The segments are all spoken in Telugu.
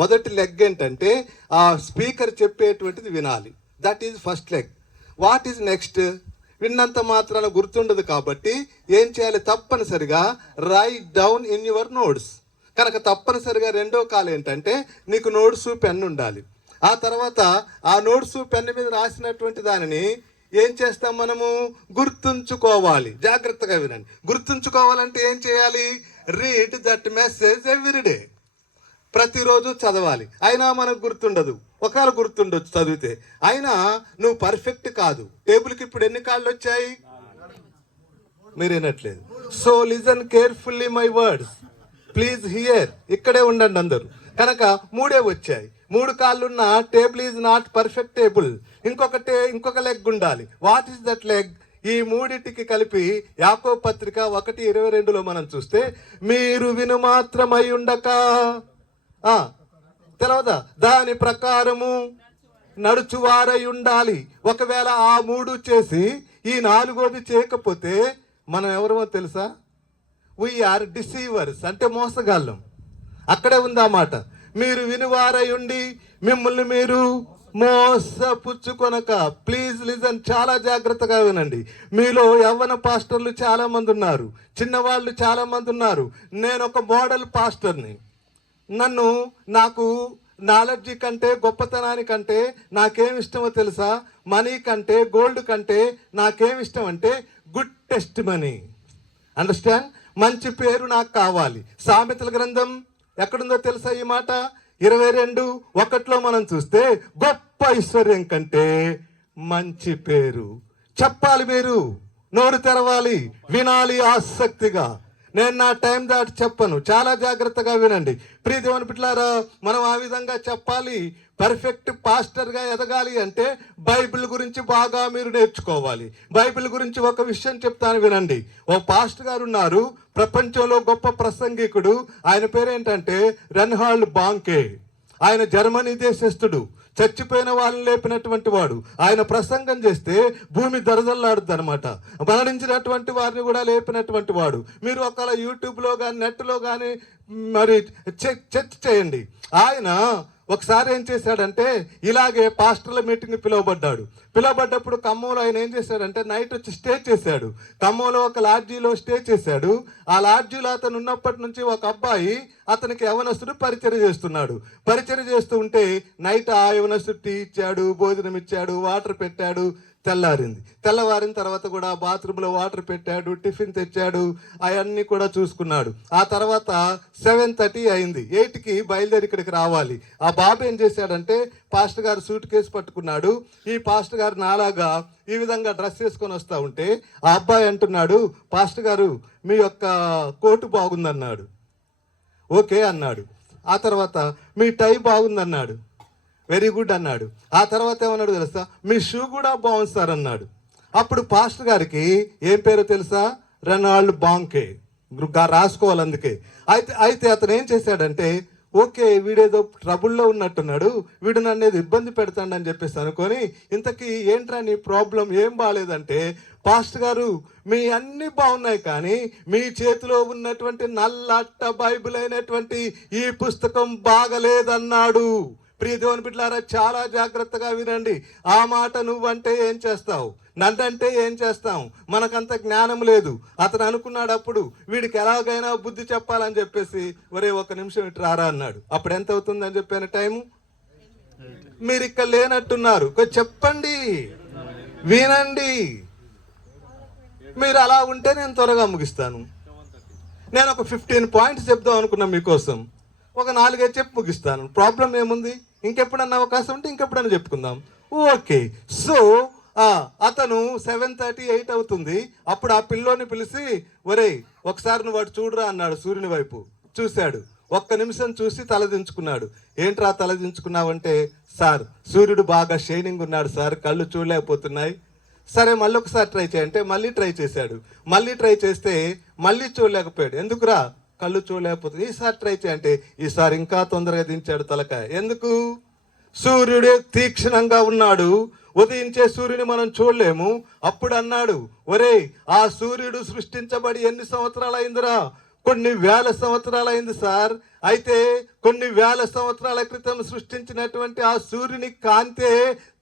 మొదటి లెగ్ ఏంటంటే ఆ స్పీకర్ చెప్పేటువంటిది వినాలి. That is first leg. What is next? విన్నంత మాత్రాన గుర్తుండదు కాబట్టి ఏం చేయాలి? తప్పనిసరిగా write down in your notes. కనుక తప్పనిసరిగా రెండో కాలు ఏంటంటే నీకు నోట్స్ పెన్ ఉండాలి. ఆ తర్వాత ఆ నోట్స్ పెన్ మీద రాసినటువంటి దానిని ఏం చేస్తాం? మనము గుర్తుంచుకోవాలి. జాగ్రత్తగా వినండి. గుర్తుంచుకోవాలంటే ఏం చేయాలి? Read that message everyday. ప్రతిరోజు చదవాలి. అయినా మనకు గుర్తుండదు. ఒకవేళ గుర్తుండొచ్చు చదివితే, అయినా నువ్వు పర్ఫెక్ట్ కాదు. టేబుల్కి ఇప్పుడు ఎన్ని కాళ్ళు వచ్చాయి? మీరు వినట్లేదు. So listen carefully my words, please hear. ఇక్కడే ఉండండి అందరూ. కనుక 3 వచ్చాయి. 3 కాళ్ళున్న table is not perfect table. ఇంకొక లెగ్ ఉండాలి. What is that leg? ఈ 3టికి కలిపి యాకోబు పత్రిక 1:22లో మనం చూస్తే, మీరు విను మాత్రమై ఉండక తెలవదా దాని ప్రకారము నడుచువారై ఉండాలి. ఒకవేళ ఆ 3 చేసి ఈ 4వది చేయకపోతే మనం ఎవరమో తెలుసా? వీఆర్ డిసీవర్స్, అంటే మోసగాళ్ళం. అక్కడే ఉంది ఆ మాట. మీరు వినువారై ఉండి మిమ్మల్ని మీరు మోసపుచ్చుకొనక. ప్లీజ్ లిజన్, చాలా జాగ్రత్తగా వినండి. మీలో యవ్వన పాస్టర్లు చాలా మంది ఉన్నారు, చిన్నవాళ్ళు చాలా మంది ఉన్నారు. నేను ఒక మోడల్ పాస్టర్ని. నాకు నాలెడ్జి కంటే, గొప్పతనానికంటే నాకేమి ఇష్టమో తెలుసా? మనీ కంటే, గోల్డ్ కంటే నాకేమి ఇష్టం అంటే గుడ్ టెస్ట్ మనీ. అండర్స్టాండ్? మంచి పేరు నాకు కావాలి. సామెతల గ్రంథం ఎక్కడుందో తెలుసా ఈ మాట? 22:1 మనం చూస్తే, గొప్ప ఐశ్వర్యం కంటే మంచి పేరు. చెప్పాలి, మీరు నోరు తెరవాలి, వినాలి ఆసక్తిగా. నేను నా టైం దాటి చెప్పను, చాలా జాగ్రత్తగా వినండి. ప్రియ దేవుని బిడ్డలారా, మనం ఆ విధంగా చెప్పాలి. పర్ఫెక్ట్ పాస్టర్గా ఎదగాలి అంటే బైబిల్ గురించి బాగా మీరు నేర్చుకోవాలి. బైబిల్ గురించి ఒక విషయం చెప్తాను, వినండి. ఓ పాస్టర్ గారు ఉన్నారు, ప్రపంచంలో గొప్ప ప్రసంగికుడు. ఆయన పేరేంటంటే రెన్హాల్డ్ బాంకే. ఆయన జర్మనీ దేశస్థుడు. చచ్చిపోయిన వాళ్ళని లేపినటువంటి వాడు. ఆయన ప్రసంగం చేస్తే భూమి దరదల్లాడుద్ది అనమాట. మరణించినటువంటి వారిని కూడా లేపినటువంటి వాడు. మీరు ఒకవేళ యూట్యూబ్లో కానీ నెట్లో కానీ మరి చెక్ చేయండి. ఆయన ఒకసారి ఏం చేశాడంటే, ఇలాగే పాస్టర్ల మీటింగ్ పిలువబడ్డప్పుడు ఖమ్మంలో ఆయన ఏం చేశాడంటే నైట్ వచ్చి స్టే చేశాడు. ఖమ్మంలో ఒక లాడ్జీలో స్టే చేశాడు. ఆ లాడ్జీలో అతను ఉన్నప్పటి నుంచి ఒక అబ్బాయి అతనికి యవనస్తుడు పరిచర్య చేస్తున్నాడు. పరిచర్య చేస్తూ ఉంటే నైట్ ఆ యవనస్తుడు టీ ఇచ్చాడు, భోజనం ఇచ్చాడు, వాటర్ పెట్టాడు. తెల్లవారిన తర్వాత కూడా బాత్రూంలో వాటర్ పెట్టాడు, టిఫిన్ తెచ్చాడు, అవన్నీ కూడా చూసుకున్నాడు. ఆ తర్వాత 7:30 అయింది. 8కి బయలుదేరి ఇక్కడికి రావాలి. ఆ బాబు ఏం చేశాడంటే, పాస్టర్ గారు సూట్ కేసు పట్టుకున్నాడు. ఈ పాస్టర్ గారు నాలాగా ఈ విధంగా డ్రెస్ వేసుకొని వస్తూ ఉంటే ఆ అబ్బాయి అంటున్నాడు, పాస్టర్ గారు మీ యొక్క కోటు బాగుందన్నాడు. ఓకే అన్నాడు. ఆ తర్వాత మీ టై బాగుందన్నాడు. వెరీ గుడ్ అన్నాడు. ఆ తర్వాత ఏమన్నాడు తెలుసా? మీ షూ కూడా బాగుంది సార్ అన్నాడు. అప్పుడు పాస్టర్ గారికి ఏం పేరు తెలుసా? రెనాల్డ్ బాంకే. రాసుకోవాలి అందుకే. అయితే అతను ఏం చేశాడంటే, ఓకే వీడేదో ట్రబుల్లో ఉన్నట్టున్నాడు, వీడు నన్ను ఏదో ఇబ్బంది పెడతాడని చెప్పేసి అనుకొని, ఇంతకీ ఏంట్రా నీ ప్రాబ్లం, ఏం బాగాలేదంటే, పాస్టర్ గారు మీ అన్ని బాగున్నాయి కానీ మీ చేతిలో ఉన్నటువంటి నల్లట్ట బైబిల్ అయినటువంటి ఈ పుస్తకం బాగలేదన్నాడు. ప్రియ దేవుని బిడ్డలారా, చాలా జాగ్రత్తగా వినండి. ఆ మాట నువ్వంటే ఏం చేస్తావు, నన్నంటే ఏం చేస్తాం? మనకంత జ్ఞానం లేదు. అతను అనుకున్నాడు అప్పుడు, వీడికి ఎలాగైనా బుద్ధి చెప్పాలని చెప్పేసి, ఒరే 1 నిమిషం ఇటు రారా అన్నాడు. అప్పుడు ఎంత అవుతుందని చెప్పిన టైము? మీరు ఇక్కడ లేనట్టున్నారు. చెప్పండి, వినండి. మీరు అలా ఉంటే నేను త్వరగా ముగిస్తాను. నేను ఒక 15 పాయింట్స్ చెప్దాం అనుకున్నా మీకోసం. ఒక 4 చెప్పి ముగిస్తాను. ప్రాబ్లం ఏముంది? ఇంకెప్పుడన్నా అవకాశం ఉంటే ఇంకెప్పుడన్నా చెప్పుకుందాం. ఓకే. సో అతను 7:30, 8 అవుతుంది. అప్పుడు ఆ పిల్లోని పిలిచి, ఒరే ఒకసారి నువ్వు వాడు చూడరా అన్నాడు. సూర్యుని వైపు చూశాడు. 1 నిమిషం చూసి తలదించుకున్నాడు. ఏంట్రా తలదించుకున్నావంటే, సార్ సూర్యుడు బాగా షైనింగ్ ఉన్నాడు సార్, కళ్ళు చూడలేకపోతున్నాయి. సరే మళ్ళీ ఒకసారి ట్రై చేయంటే మళ్ళీ ట్రై చేశాడు. మళ్ళీ ట్రై చేస్తే మళ్ళీ చూడలేకపోయాడు. ఎందుకురా? కళ్ళు చూడలేకపోతుంది. ఈసారి ట్రై చేయంటే ఈసారి ఇంకా తొందరగా దించాడు తలకాయ. ఎందుకు? సూర్యుడే తీక్షణంగా ఉన్నాడు. ఉదయించే సూర్యుని మనం చూడలేము. అప్పుడు అన్నాడు, ఒరే ఆ సూర్యుడు సృష్టించబడి ఎన్ని సంవత్సరాలు అయిందిరా? కొన్ని వేల సంవత్సరాలు అయింది సార్. అయితే కొన్ని వేల సంవత్సరాల క్రితం సృష్టించినటువంటి ఆ సూర్యుని కాంతే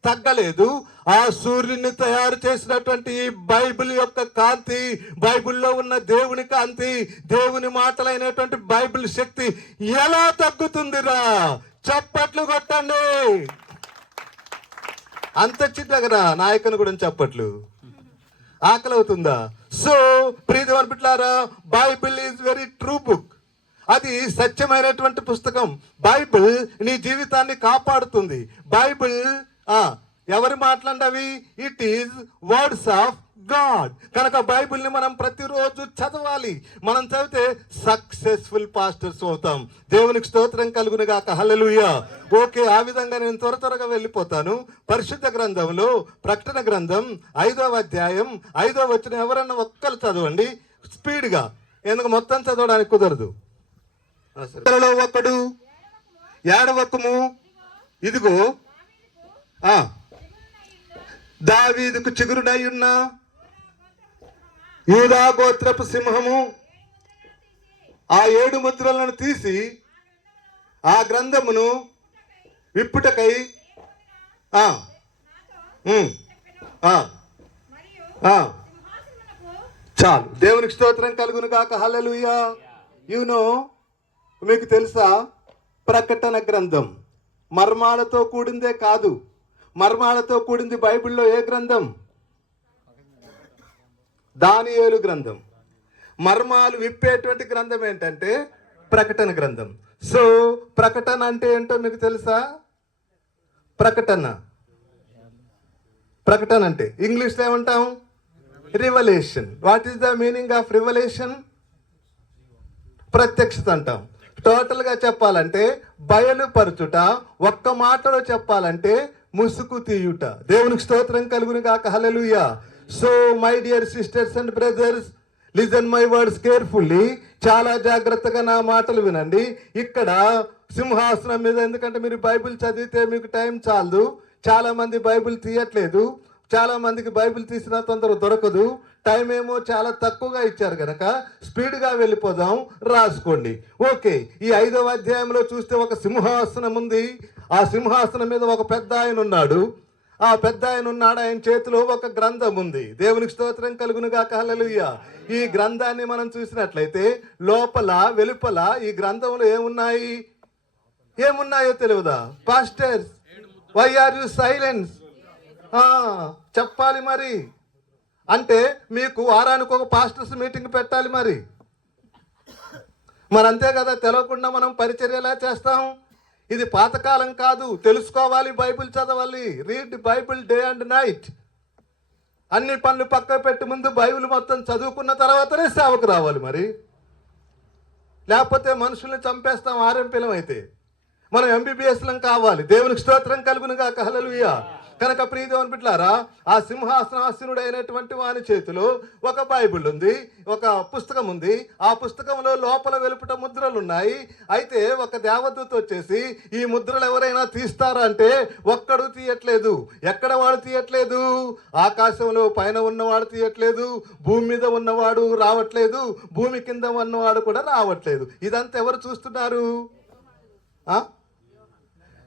తగ్గలేదు. ఆ సూర్యుని తయారు చేసినటువంటి ఈ బైబిల్ యొక్క కాంతి, బైబిల్లో ఉన్న దేవుని కాంతి, దేవుని మాటలైనటువంటి బైబిల్ శక్తి ఎలా తగ్గుతుందిరా? చప్పట్లు కొట్టండి. అంత చిన్నగా నాయకుని గురించి చప్పట్లు. ఆకలి అవుతుందా? సో ప్రియదేవుని బిడ్డలారా, Bible is very true book. అది సత్యమైనటువంటి పుస్తకం. బైబిల్ నీ జీవితాన్ని కాపాడుతుంది. బైబిల్ ఎవరి మాట్లాడవి? It is words of God. కనుక బైబిల్ని మనం ప్రతిరోజు చదవాలి. మనం చదివితే సక్సెస్ఫుల్ పాస్టర్స్ అవుతాం. దేవునికి స్తోత్రం కలుగును గాక. హల్లెలూయా. ఓకే, ఆ విధంగా నేను త్వరగా వెళ్ళిపోతాను. పరిశుద్ధ గ్రంథంలో ప్రకటన గ్రంథం 5వ అధ్యాయం 5వ వచనం ఎవరన్నా ఒక్కరు చదవండి స్పీడ్గా, ఎందుకు మొత్తం చదవడానికి కుదరదు. ఒకడు ఏడవకము, ఇదిగో దావీదుకు చిగురుడై ఉన్న యూదా గోత్రపు సింహము ఆ 7 ముద్రలను తీసి ఆ గ్రంథమును విప్పుటకై చాలు. దేవునికి స్తోత్రం కలుగును కాక. హల్లెలూయా. మీకు తెలుసా, ప్రకటన గ్రంథం మర్మాలతో కూడిందే కాదు. మర్మాలతో కూడింది బైబిల్లో ఏ గ్రంథం? దానియేలు గ్రంథం. మర్మాలు విప్పేటువంటి గ్రంథం ఏంటంటే ప్రకటన గ్రంథం. సో ప్రకటన అంటే ఏంటో మీకు తెలుసా? ప్రకటన అంటే ఇంగ్లీష్లో ఏమంటాం? Revolution. What is the meaning of revolution? ప్రత్యక్షత అంటాం. టోటల్గా చెప్పాలంటే బయలుపరచుట. ఒక్క మాటలో చెప్పాలంటే ముసుగు తీయుట. దేవునికి స్తోత్రం కలుగును గాక. హల్లెలూయా. So my dear sisters and brothers, listen my words carefully. చాలా జాగ్రత్తగా నా మాటలు వినండి. ఇక్కడ సింహాసనం మీద, ఎందుకంటే మీరు బైబిల్ చదివితే మీకు టైం చాలదు. చాలా మంది బైబిల్ తీయట్లేదు. చాలా మందికి బైబిల్ తీసినా తొందర దొరకదు. టైం ఏమో చాలా తక్కువగా ఇచ్చారు కనుక స్పీడ్గా వెళ్ళిపోదాం. రాసుకోండి. ఓకే, ఈ 5వ అధ్యాయంలో చూస్తే ఒక సింహాసనం ఉంది. ఆ సింహాసనం మీద ఒక పెద్ద ఆయన ఉన్నాడు. ఆ పెద్ద ఆయన ఉన్నాడు. ఆయన చేతిలో ఒక గ్రంథం ఉంది. దేవునికి స్తోత్రం కలుగును గాక. హల్లెలూయా. ఈ గ్రంథాన్ని మనం చూసినట్లయితే లోపల వెలుపల ఈ గ్రంథంలో ఏమున్నాయో తెలియదా? Pastors, why are you silence? చెప్పాలి మరి. అంటే మీకు వారానికి ఒక పాస్టర్స్ మీటింగ్ పెట్టాలి మరి అంతే కదా. తెలవకుండా మనం పరిచర్య ఎలా చేస్తాం? ఇది పాతకాలం కాదు. తెలుసుకోవాలి, బైబిల్ చదవాలి. Read Bible day and night. అన్ని పనులు పక్క పెట్టి ముందు బైబిల్ మొత్తం చదువుకున్న తర్వాతనే సేవకు రావాలి మరి. లేకపోతే మనుషుల్ని చంపేస్తాం ఆర్ఎంపీలం అయితే. మనం ఎంబీబీఎస్లం కావాలి. దేవునికి స్తోత్రం కలుగును గాక. హల్లెలూయా. కనుక ప్రియదేవుని బిడ్డలారా, ఆ సింహాసనాసీనుడైనటువంటి వాని చేతిలో ఒక బైబిల్ ఉంది, ఒక పుస్తకం ఉంది. ఆ పుస్తకంలో లోపల వెలుపట ముద్రలు ఉన్నాయి. అయితే ఒక దేవదూత వచ్చేసి ఈ ముద్రలు ఎవరైనా తీస్తారా అంటే ఒక్కడు తీయట్లేదు. ఎక్కడ వాడు తీయట్లేదు? ఆకాశంలో పైన ఉన్నవాడు తీయట్లేదు, భూమి మీద ఉన్నవాడు రావట్లేదు, భూమి కింద ఉన్నవాడు కూడా రావట్లేదు. ఇదంతా ఎవరు చూస్తున్నారు?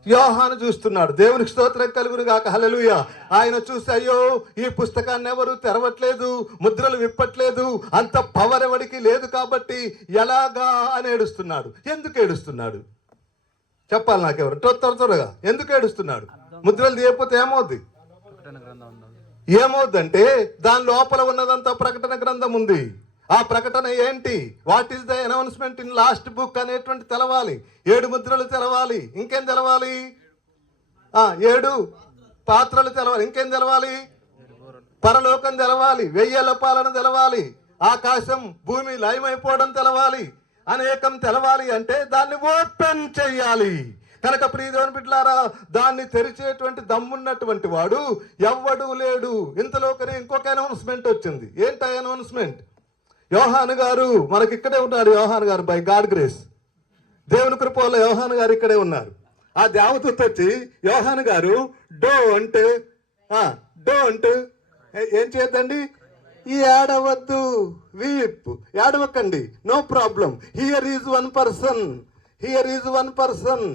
యోహాను చూస్తున్నాడు. దేవునికి స్తోత్రం కలుగును గాక. హల్లెలూయా. ఆయన చూసి, అయ్యో ఈ పుస్తకాన్ని ఎవరు తెరవట్లేదు, ముద్రలు విప్పట్లేదు, అంత పవర్ ఎవరికి లేదు కాబట్టి ఎలాగా అని ఏడుస్తున్నాడు. ఎందుకు ఏడుస్తున్నాడు చెప్పాలి నాకెవరు? త్వరగా ఎందుకు ఏడుస్తున్నాడు? ముద్రలు తీయకపోతే ఏమవుద్దంటే దాని లోపల ఉన్నదంతా ప్రకటన గ్రంథం ఉంది. ఆ ప్రకటన ఏంటి? What is the announcement in last book అనేటువంటి తెలవాలి. 7 ముద్రలు తెలవాలి. ఇంకేం తెలవాలి? 7 పాత్రలు తెలవాలి. ఇంకేం తెలవాలి? పరలోకం తెలవాలి, 1000 పాలన తెలవాలి, ఆకాశం భూమి లయమైపోవడం తెలవాలి, అనేకం తెలవాలి. అంటే దాన్ని ఓపెన్ చెయ్యాలి. కనుక ప్రియదేవుని బిడ్డలారా, దాన్ని తెరిచేటువంటి దమ్మున్నటువంటి వాడు ఎవ్వడూ లేడు. ఇంతలోకనే ఇంకొక అనౌన్స్మెంట్ వచ్చింది. ఏంటి అనౌన్స్మెంట్? యోహాను గారు మనకి ఇక్కడే ఉన్నాడు. యోహాను గారు బై గాడ్ గ్రేస్, దేవుని కృపలో యోహాను గారు ఇక్కడే ఉన్నారు. ఆ దేవదూత వచ్చి యోహాను గారు డోంట్ ఏం చేయొద్దండి, ఏడవద్దు, వీప్, ఏడవకండి, no problem, here is one person, here is one person.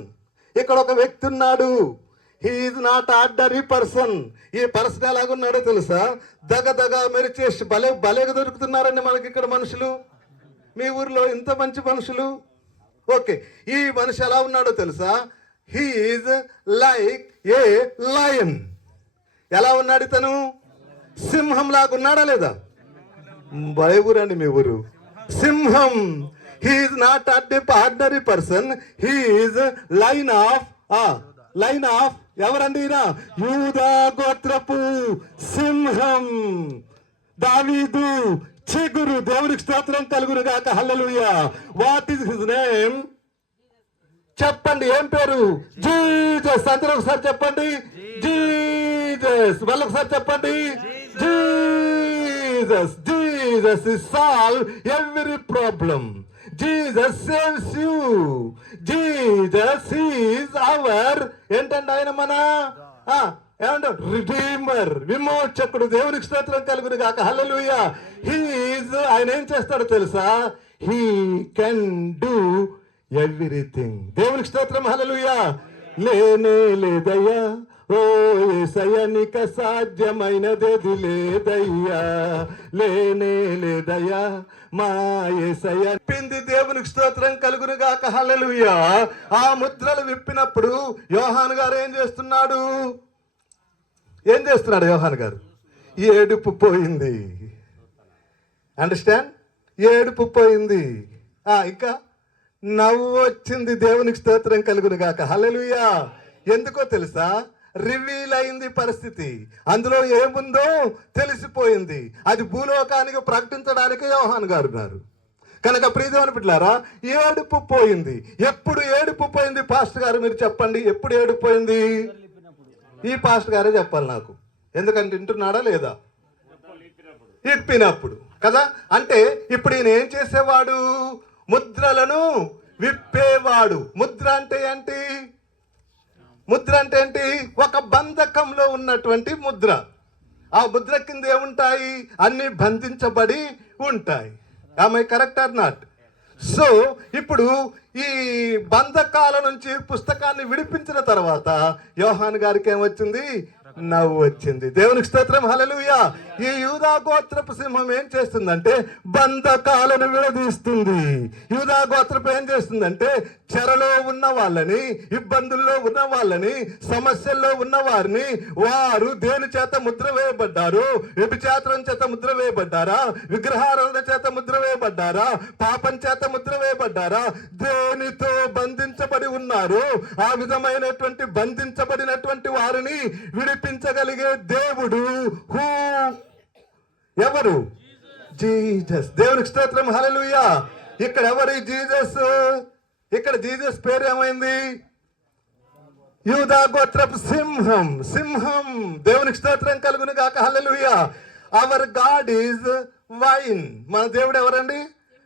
ఇక్కడ ఒక వ్యక్తి ఉన్నాడు. He is not ordinary person. ఈ పర్సన్ ఎలాగున్నాడో తెలుసా? దగ మెరిచేసి భలేగా దొరుకుతున్నారండి మనకి ఇక్కడ మనుషులు. మీ ఊర్లో ఇంత మంచి మనుషులు. ఓకే, ఈ మనిషి ఎలా ఉన్నాడో తెలుసా? He is like A lion. ఎలా ఉన్నాడు ఇతను? సింహం లాగా ఉన్నాడా లేదా? భలే ఊరండి మీ ఊరు. సింహం. He is not ordinary person. He is line of ఎవరండి ఈయన? యూదా గోత్రపు సింహం, దావీదు చిగురు. దేవునికి స్తోత్రం కలుగును గాక. హల్లెలూయా. What is his name? చెప్పండి, ఏం పేరు? జీసస్. అందరూ ఒకసారి చెప్పండి, జీసస్. వాళ్ళొకసారి చెప్పండి, Jesus. Jesus is solve every problem. Jesus saves you. Jesus is our ఏంటంటే ఆయన మన ఏమంటారు? రిడీమర్, విమోచకుడు. దేవునికి స్తోత్రం కలుగును గాక. హల్లెలూయా. హీ ఈజ్, ఆయన ఏం చేస్తాడో తెలుసా? He can do everything. దేవునికి స్తోత్రం. హల్లెలూయా. లేనే లేదయ్యా ఓ యేసయ్య, నీక సాధ్యమైనదేది లేదయ్యా. లేనే లేదయ్యా మా యేసయ్య. పింది. దేవునికి స్తోత్రం కలుగును గాక. హల్లెలూయా. ఆ ముద్రలు విప్పినప్పుడు యోహాను గారు ఏం చేస్తున్నాడు? యోహాను గారు? ఏడుపు పోయింది. అండర్స్టాండ్? ఏడుపు పోయింది. ఇంకా నవ్వు వచ్చింది. దేవునికి స్తోత్రం కలుగును గాక. హల్లెలూయా. ఎందుకో తెలుసా? రివీల్ అయింది పరిస్థితి. అందులో ఏముందో తెలిసిపోయింది. అది భూలోకానికి ప్రకటించడానికి యోహాను గారు ఉన్నారు. కనుక ప్రియదేవుని బిడ్డలారా, ఏడుపు పోయింది. ఎప్పుడు ఏడుపు పోయింది పాస్టర్ గారు? మీరు చెప్పండి, ఎప్పుడు ఏడుపు పోయింది? ఈ పాస్టర్ గారే చెప్పాలి నాకు, ఎందుకంటే వింటున్నాడా లేదా? ఇప్పినప్పుడు కదా. అంటే ఇప్పుడు ఈయన ఏం చేసేవాడు? ముద్రలను విప్పేవాడు. ముద్ర అంటే ఏంటి? ఒక బంధకంలో ఉన్నటువంటి ముద్ర. ఆ ముద్ర కింద ఏముంటాయి? అన్ని బంధించబడి ఉంటాయి. ఆమె కరెక్ట్ ఆర్ నాట్? సో ఇప్పుడు ఈ బంధకాల నుంచి పుస్తకాన్ని విడిపించిన తర్వాత యోహాను గారికి ఏమొచ్చింది? నవ్వు వచ్చింది. దేవునికి స్తోత్రం. హల్లెలూయా. ఈ యూదా గోత్రపు సింహం ఏం చేస్తుందంటే బంధకాలను విడదీస్తుంది. యూదా గోత్రపు ఏం చేస్తుందంటే చెరలో ఉన్న వాళ్ళని, ఇబ్బందుల్లో ఉన్న వాళ్ళని, సమస్యల్లో ఉన్న వారిని, వారు దేని చేత ముద్ర వేయబడ్డారు? వ్యభిచారం చేత ముద్ర వేయబడ్డారా? విగ్రహారాధన చేత ముద్ర వేయబడ్డారా? పాపం చేత ముద్ర వేయబడ్డారా? దేనితో బంధించబడి ఉన్నారు? ఆ విధమైనటువంటి బంధించబడినటువంటి వారిని విడిపించగలిగే దేవుడు ఎవరు? జీసస్. దేవునికి స్తోత్రం. హల్లెలూయా. ఇక్కడ ఎవరు జీసస్? ఇక్కడ జీసస్ పేరు ఏమైంది? యూదా గోత్రపు సింహం. సింహం. దేవునికి స్తోత్రం కలుగును గాక. హల్లెలూయా. Our God is vine. మన దేవుడు ఎవరండి?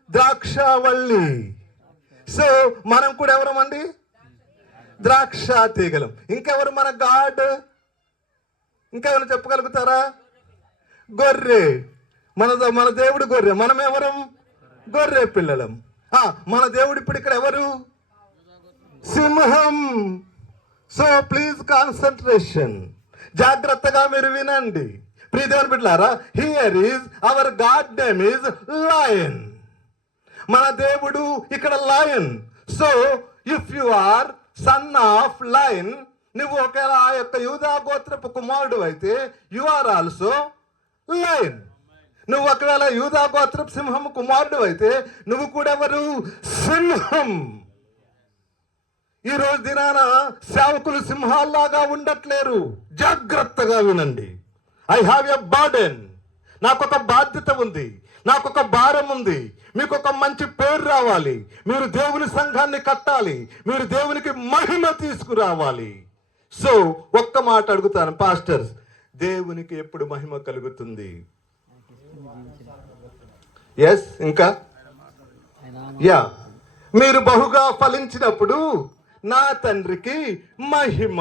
ద్రాక్షవల్లి. సో మనం కూడా ఎవరమండి? ద్రాక్ష తీగలం. ఇంకెవరు మన గాడ్? ఇంకెవరు చెప్పగలుగుతారా? గొర్రె. మన దేవుడు గొర్రె. మనం ఎవరం? గొర్రె పిల్లలం. మన దేవుడు ఇప్పుడు ఇక్కడ ఎవరు? సింహం. So please concentration. జాగ్రత్తగా మీరు వినండి ప్రియ దేవుని బిడ్డలారా. Here is our god name is lion. మన దేవుడు ఇక్కడ lion. So if you are son of lion, నువ్వు ఒకవేళ ఆ యొక్క యూదా గోత్రపు కుమారుడు అయితే యు ఆర్ ఆల్సో లయన్. నువ్వు ఒకవేళ యూదా గోత్రపు సింహం కుమారుడు అయితే నువ్వు కూడా ఎవరు? సింహం. ఈ రోజు దినాన సేవకులు సింహాల్లాగా ఉండట్లేరు. జాగ్రత్తగా వినండి. I have a burden. నాకొక బాధ్యత ఉంది, నాకొక భారం ఉంది. మీకు ఒక మంచి పేరు రావాలి, మీరు దేవుని సంఘాన్ని కట్టాలి, మీరు దేవునికి మహిమ తీసుకురావాలి. సో ఒక్క మాట అడుగుతాను పాస్టర్స్, దేవునికి ఎప్పుడు మహిమ కలుగుతుంది? ఎస్. ఇంకా మీరు బహుగా ఫలించినప్పుడు నా తండ్రికి మహిమ.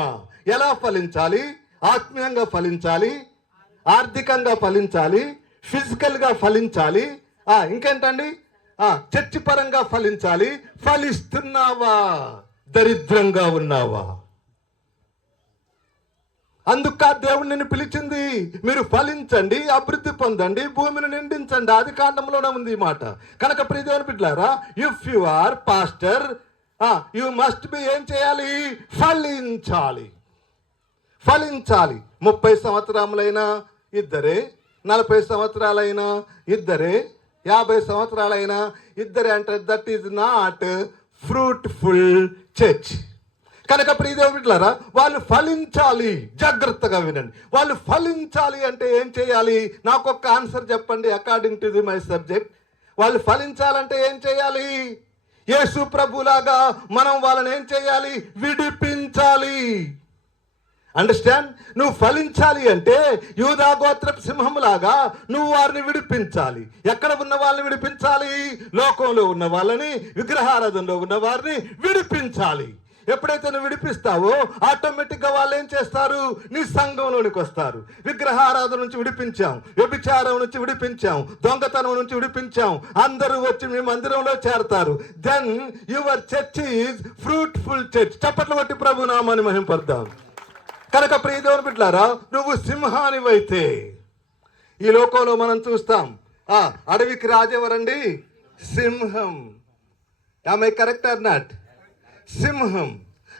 ఎలా ఫలించాలి? ఆత్మీయంగా ఫలించాలి, ఆర్థికంగా ఫలించాలి, ఫిజికల్గా ఫలించాలి. ఇంకేంటండి? చర్చి పరంగా ఫలించాలి. ఫలిస్తున్నావా? దరిద్రంగా ఉన్నావా? అందుకు దేవుడు నిన్ను పిలిచింది. మీరు ఫలించండి, అభివృద్ధి పొందండి, భూమిని నిండించండి. ఆది కాండంలోనే ఉంది ఈ మాట. కనుక ప్రియ దేవుని బిడ్డలారా, if you are pastor, you must be ఏం చేయాలి? ఫలించాలి. ఫలించాలి. 30 సంవత్సరాలైనా ఇద్దరే, 40 సంవత్సరాలైనా ఇద్దరే, 50 సంవత్సరాలైనా ఇద్దరే అంటే that is not fruitful church. కనుక ప్రియదేవుని బిడ్డలారా, వాళ్ళు ఫలించాలి. జాగ్రత్తగా వినండి. వాళ్ళు ఫలించాలి అంటే ఏం చేయాలి? నాకు ఒక ఆన్సర్ చెప్పండి అకార్డింగ్ టు మై సబ్జెక్ట్. వాళ్ళు ఫలించాలంటే ఏం చేయాలి? యేసు ప్రభులాగా మనం వాళ్ళని ఏం చేయాలి? విడిపించాలి. అండర్స్టాండ్? నువ్వు ఫలించాలి అంటే యూదా గోత్రపు సింహంలాగా నువ్వు వారిని విడిపించాలి. ఎక్కడ ఉన్న వాళ్ళని విడిపించాలి? లోకంలో ఉన్న వాళ్ళని, విగ్రహారాధనలో ఉన్న వారిని విడిపించాలి. ఎప్పుడైతే నువ్వు విడిపిస్తావో ఆటోమేటిక్గా వాళ్ళు ఏం చేస్తారు? నీ సంఘంలోనికి వస్తారు. విగ్రహారాధన నుంచి విడిపించాం, వ్యభిచారం నుంచి విడిపించాం, దొంగతనం నుంచి విడిపించాం, అందరూ వచ్చి మీ మందిరంలో చేరతారు. Then your church is fruitful church. చప్పట్లు కొట్టి ప్రభు నామాన్ని మహింపడదాం. కనుక ప్రియ దేవుని బిడ్డలారా, నువ్వు సింహానివైతే, ఈ లోకంలో మనం చూస్తాం అడవికి రాజెవరండి? సింహం. ఆమె కరెక్ట్ ఆర్ నాట్? సింహం.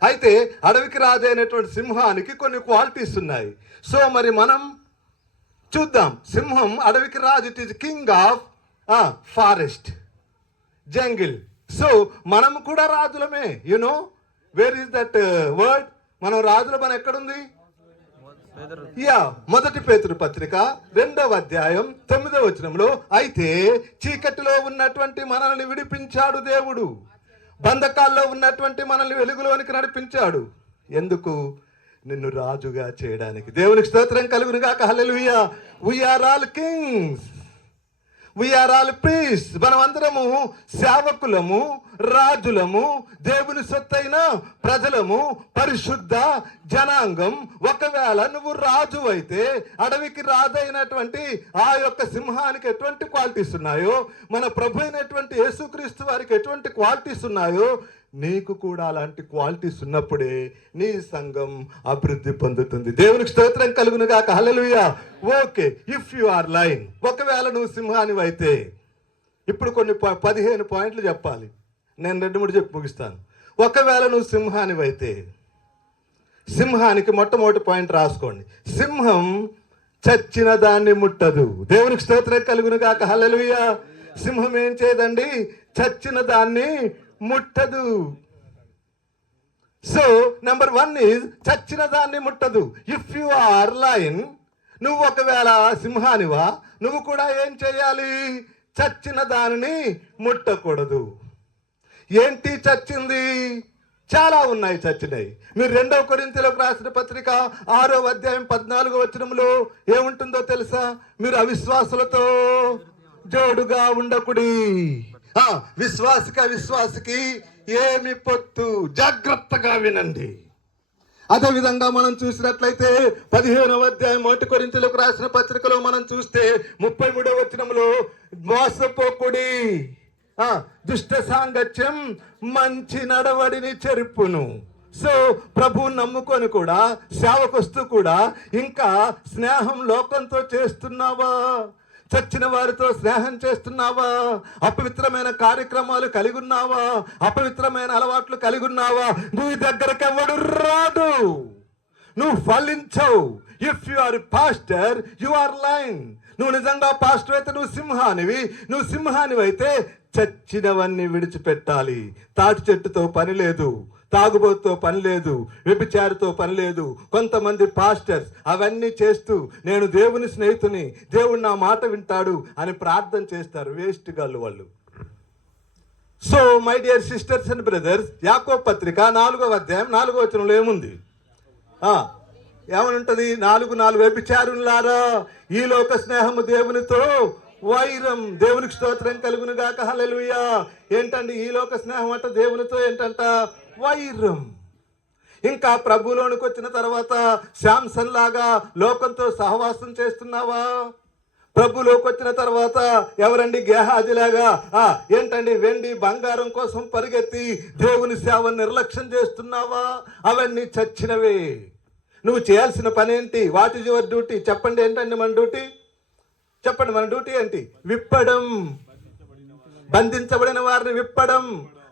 అయితే అడవికి రాజు అయినటువంటి సింహానికి కొన్ని క్వాలిటీస్ ఉన్నాయి. సో మరి మనం చూద్దాం. సింహం అడవికి రాజు. It is king of forest, jungle. So మనం కూడా రాజులమే. You know where is that word? మనం రాజుల పని ఎక్కడుంది? మొదటి పేతురు పత్రిక 2వ అధ్యాయం 9వ వచనంలో, అయితే చీకటిలో ఉన్నటువంటి మనల్ని విడిపించాడు దేవుడు, బంధకాల్లో ఉన్నటువంటి మనల్ని వెలుగులోనికి నడిపించాడు. ఎందుకు? నిన్ను రాజుగా చేయడానికి. దేవునికి స్తోత్రం కలుగును గాక. హల్లెలూయా. We are all kings, we are all priest. మనమందరము సేవకులము, రాజులము, దేవుని సొత్తైన ప్రజలము, పరిశుద్ధ జనాంగం. ఒకవేళ నువ్వు రాజు అయితే, అడవికి రాజు అయినటువంటి ఆ యొక్క సింహానికి ఎటువంటి క్వాలిటీస్ ఉన్నాయో, మన ప్రభు అయినటువంటి యేసుక్రీస్తు వారికి ఎటువంటి క్వాలిటీస్ ఉన్నాయో, నీకు కూడా అలాంటి క్వాలిటీస్ ఉన్నప్పుడే నీ సంఘం అభివృద్ధి పొందుతుంది. దేవునికి స్తోత్రం కలుగును గాక. హల్లెలూయా. Okay, if you are lion, ఒకవేళ నువ్వు సింహానివి అయితే, ఇప్పుడు కొన్ని 15 పాయింట్లు చెప్పాలి. నేను 2-3 చెప్పి ముగిస్తాను. ఒకవేళ నువ్వు సింహానివి అయితే, సింహానికి మొట్టమొదటి పాయింట్ రాసుకోండి. సింహం చచ్చిన దాన్ని ముట్టదు. దేవునికి స్తోత్రం కలుగును గాక. హల్లెలూయా. సింహం ఏం చేయదండి? చచ్చిన దాన్ని ముట్టదు. సో నెంబర్ 1 ఈజ్ చచ్చిన దాన్ని ముట్టదు. ఇఫ్ యు ఆర్ లయన్, నువ్వు ఒకవేళ సింహానివా, నువ్వు కూడా ఏం చేయాలి? చచ్చిన దానిని ముట్టకూడదు. ఏంటి చచ్చింది? చాలా ఉన్నాయి చచ్చినాయి. మీరు 2వ కొరింథీయులకు రాసిన పత్రిక 6వ అధ్యాయం 14వ వచనంలో ఏముంటుందో తెలుసా? మీరు అవిశ్వాసులతో జోడుగా ఉండకుడి. విశ్వాసికి ఏమి పొత్తు? జాగ్రత్తగా వినండి. అదేవిధంగా మనం చూసినట్లయితే 15వ అధ్యాయం 1 కొరింథీయులకు రాసిన పత్రికలో మనం చూస్తే 33వ వచనంలో, మోసపోకుడి, దుష్ట సాంగత్యం మంచి నడవడిని చెరుపును. సో ప్రభువుని నమ్ముకొని కూడా, సేవకొస్తూ కూడా ఇంకా స్నేహం లోకంతో చేస్తున్నావా? చచ్చిన వారితో స్నేహం చేస్తున్నావా? అపవిత్రమైన కార్యక్రమాలు కలిగి ఉన్నావా? అపవిత్రమైన అలవాట్లు కలిగి ఉన్నావా? నువ్వు దగ్గరకు ఎవడు రాడు. నువ్వు ఫలించవు. If you are pastor, you are lion. నువ్వు నిజంగా పాస్టర్ అయితే నువ్వు సింహానివి. నువ్వు సింహానివి అయితే చచ్చినవన్నీ విడిచిపెట్టాలి. తాటి చెట్టుతో పని లేదు, తాగుబోతుతో పని లేదు, వ్యభిచారితో పని లేదు. కొంతమంది పాస్టర్స్ అవన్నీ చేస్తూ నేను దేవుని స్నేహితుని, దేవుడు నా మాట వింటాడు అని ప్రార్థన చేస్తారు. వేస్ట్ గాళ్ళు వాళ్ళు. So my dear sisters and brothers, యాకోబు పత్రిక 4వ అధ్యాయం 4వ వచనంలో ఏముంది? ఏమని ఉంటుంది? 4:4 వ్యభిచారులారా, ఈ లోక స్నేహము దేవునితో వైరం. దేవునికి స్తోత్రం కలుగును గాక. హల్లెలూయా. ఏంటండి ఈ లోక స్నేహం అంట? దేవునితో ఏంటంట? వైరం. ఇంకా ప్రభువులోనికి వచ్చిన తర్వాత శాంసన్ లాగా లోకంతో సహవాసం చేస్తున్నావా? ప్రభులోకి వచ్చిన తర్వాత ఎవరండి గేహాజిలాగా ఏంటండి వెండి బంగారం కోసం పరిగెత్తి దేవుని సేవను నిర్లక్ష్యం చేస్తున్నావా? అవన్నీ చచ్చినవే. నువ్వు చేయాల్సిన పని ఏంటి? What is your duty? చెప్పండి, ఏంటండి మన డ్యూటీ? చెప్పండి, మన డ్యూటీ ఏంటి? విప్పడం, బంధించబడిన వారిని విప్పడం.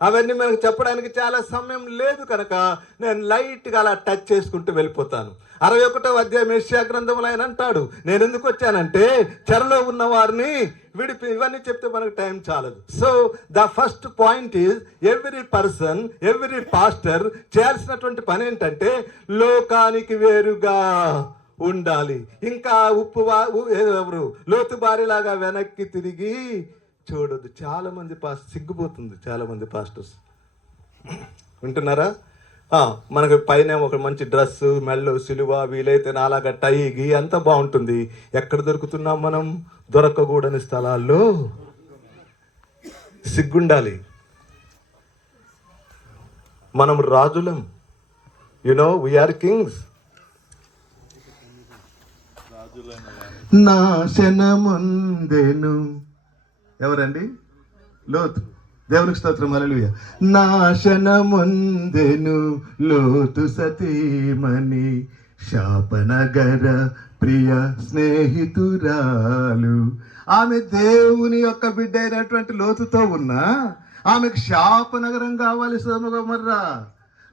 అవన్నీ మనకు చెప్పడానికి చాలా సమయం లేదు కనుక నేను లైట్గా అలా టచ్ చేసుకుంటూ వెళ్ళిపోతాను. 61వ అధ్యాయం యెషయా గ్రంథంలో ఆయన అంటాడు, నేను ఎందుకు వచ్చానంటే చెరలో ఉన్న వారిని విడిపి. ఇవన్నీ చెప్తే మనకు టైం చాలదు. So the first point is every person, every pastor చేయాల్సినటువంటి పని ఏంటంటే లోకానికి వేరుగా ఉండాలి. ఇంకా ఎవరు లోతు బారిలాగా వెనక్కి తిరిగి చూడదు. చాలా మంది సిగ్గుపోతుంది చాలా మంది పాస్టర్స్. వింటున్నారా? మనకు పైన ఒక మంచి డ్రెస్సు, మెల్లో సిలువ, వీలైతే నాలాగా టై గీ అంతా బాగుంటుంది. ఎక్కడ దొరుకుతున్నాం మనం? దొరకకూడని స్థలాల్లో. సిగ్గుండాలి. మనం రాజులం. We are Kings. నాశనముందెను. ఎవరండి? లోతు. దేవునికి స్తోత్రం, హల్లెలూయా. నాశనముందెను లోతు సతీమణి, శాపనగర ప్రియ స్నేహితురాలు. ఆమె దేవుని యొక్క బిడ్డ అయినటువంటి లోతుతో ఉన్నా ఆమెకు శాపనగరం కావాలి. సోమగొమర్రా.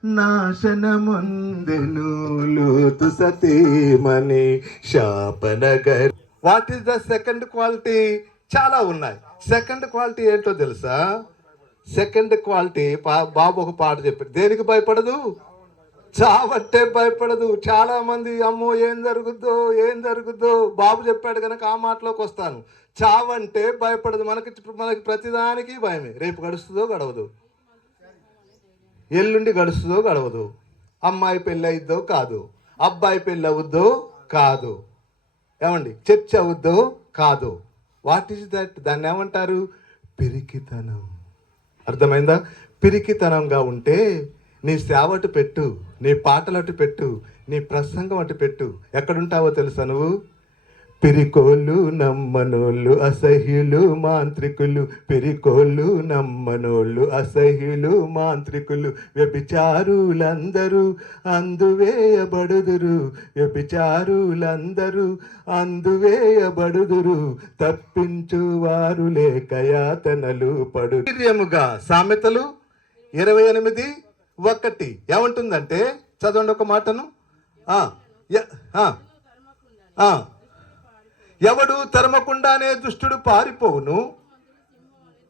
నాశనముందెను లోతు సతీమణి, శాపనగర. What is the second quality? చాలా ఉన్నాయి. సెకండ్ క్వాలిటీ ఏంటో తెలుసా? సెకండ్ క్వాలిటీ బాబు ఒక పాట చెప్పాడు. దేనికి భయపడదు? చావంటే భయపడదు. చాలా మంది అమ్మో ఏం జరుగుద్దో బాబు చెప్పాడు కనుక ఆ మాటలోకి వస్తాను. చావంటే భయపడదు. మనకి ప్రతిదానికి భయమే. రేపు గడుస్తుందో గడవదు, ఎల్లుండి గడుస్తుందో గడవదు, అమ్మాయి పెళ్ళి అయిద్దో కాదు, అబ్బాయి పెళ్ళి అవుద్దో కాదు, ఏమండి చర్చ అవుద్దో కాదు. What is that? దాన్ని ఏమంటారు? పిరికితనం. అర్థమైందా? పిరికితనంగా ఉంటే నీ సేవ అటు పెట్టు, నీ పాటలు అటు పెట్టు, నీ ప్రసంగం అటు పెట్టు. ఎక్కడుంటావో తెలుసా నువ్వు? పిరికోళ్ళు నమ్మనోళ్ళు అసహ్యులు మాంత్రికులు, పిరికోళ్ళు నమ్మనోళ్ళు అసహ్యులు మాంత్రికులు, వ్యభిచారులందరూ అందువేయబడుదురు, వ్యభిచారులందరూ అందువేయబడుదురు, తప్పించువారు లేక యాతనలు పడు. ధైర్యముగా. సామెతలు 28:1 ఏమంటుందంటే, చదవండి ఒక మాటను. ఎవడు తరమకుండానే దుష్టుడు పారిపోవును,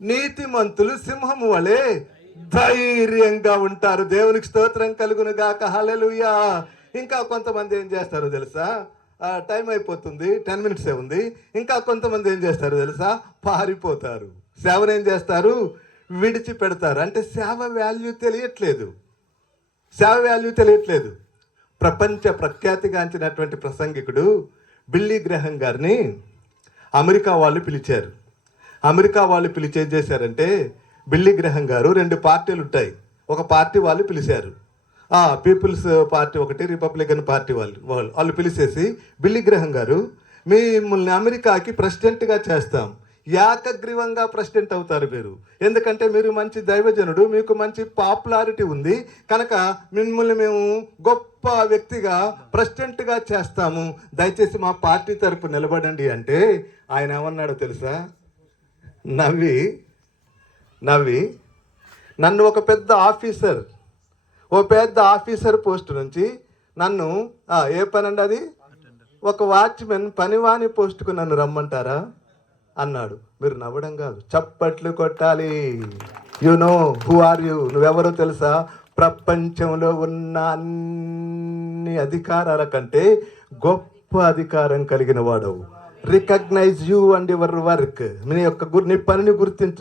నీతిమంతులు సింహము వలె ధైర్యంగా ఉంటారు. దేవునికి స్తోత్రం కలుగును గాక, హల్లెలూయా. ఇంకా కొంతమంది ఏం చేస్తారో తెలుసా? టైం అయిపోతుంది, 10 minutes ఉంది. ఇంకా కొంతమంది ఏం చేస్తారో తెలుసా? పారిపోతారు. సేవను ఏం చేస్తారు? విడిచిపెడతారు. అంటే సేవ వాల్యూ తెలియట్లేదు. సేవ వాల్యూ తెలియట్లేదు. ప్రపంచ ప్రఖ్యాతిగాంచినటువంటి ప్రసంగికుడు బిల్లీ గ్రహం గారిని అమెరికా వాళ్ళు పిలిచారు. అమెరికా వాళ్ళు పిలిచి ఏం చేశారంటే, బిల్లీ గ్రహం గారు 2 పార్టీలు ఉంటాయి. ఒక పార్టీ వాళ్ళు పిలిచారు, పీపుల్స్ పార్టీ ఒకటి, రిపబ్లికన్ పార్టీ వాళ్ళు పిలిచేసి, బిల్లీ గ్రహం గారు మిమ్మల్ని అమెరికాకి ప్రెసిడెంట్గా చేస్తాం, ఏకగ్రీవంగా ప్రెసిడెంట్ అవుతారు మీరు, ఎందుకంటే మీరు మంచి దైవజనుడు, మీకు మంచి పాపులారిటీ ఉంది కనుక మిమ్మల్ని మేము గొప్ప వ్యక్తిగా ప్రెసిడెంట్గా చేస్తాము, దయచేసి మా పార్టీ తరపు నిలబడండి అంటే ఆయన ఏమన్నాడో తెలుసా? నవ్వి నన్ను ఒక పెద్ద ఆఫీసర్ పోస్ట్ నుంచి నన్ను ఏ పని అండి అది, ఒక వాచ్మెన్ పనివాణి పోస్టుకు నన్ను రమ్మంటారా అన్నాడు. మీరు నవ్వడం కాదు, చప్పట్లు కొట్టాలి. You know who are you? నువ్వెవరో తెలుసా? ప్రపంచంలో ఉన్న అన్ని అధికారాల కంటే గొప్ప అధికారం కలిగిన వాడవు. Recognise you and your work. నీ పనిని